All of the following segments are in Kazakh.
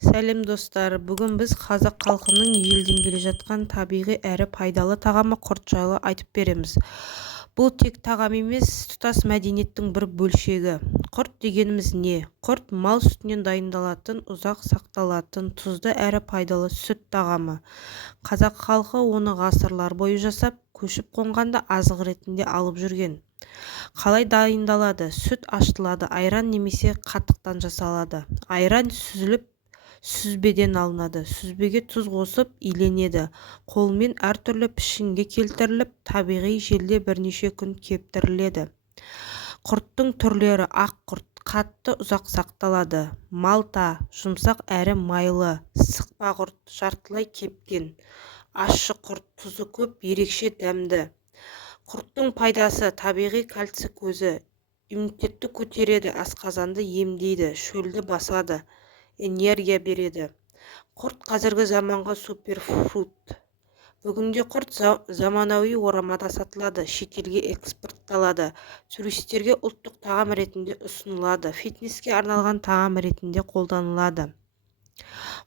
Сәлем достар, бүгін біз қазақ халқының елден келе жатқан табиғи әрі пайдалы тағамы құрт жайлы айтып береміз. Бұл тек тағам емес, тұтас мәдениеттің бір бөлшегі. Құрт дегеніміз не? Құрт мал сүтінен дайындалатын, ұзақ сақталатын, тұзды әрі пайдалы сүт тағамы. Қазақ халқы оны ғасырлар бойы жасап, көшіп қонғанда азық ретінде алып жүрген. Қалай дайындалады? Сүт ашытылады, айран немесе қатықтан жасалады. Айран сүзіліп сүзбеден алынады. Сүзбеге тұз қосып иленеді. Қолмен әртүрлі пішінге келтіріліп, табиғи желде бірнеше күн кептіріледі. Құрттың түрлері: ақ құрт, қатты ұзақ сақталады. Малта, жұмсақ әрі майлы. Сықпа құрт, жартылай кепкен. Ащы құрт, тұзы көп, ерекше дәмді. Құрттың пайдасы: табиғи кальций көзі, иммунитетті көтереді, асқазанды емдейді, шөлді басады, энергия береді. Құрт қазіргі заманғы суперфуд. Бүгінде құрт заманауи орамада сатылады, шетелге экспортталады, туристерге ұлттық тағам ретінде ұсынылады, фитнеске арналған тағам ретінде қолданылады.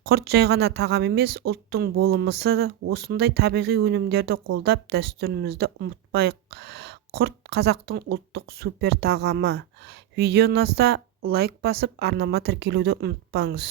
Құрт жай ғана тағам емес, ұлттың болмысы. Осындай табиғи өнімдерді қолдап, дәстүрімізді ұмытпайық. Құрт қазақтың ұлттық супер тағамы. Видео ұнаса лайк басып, арнама тіркелуді ұмытпаңыз.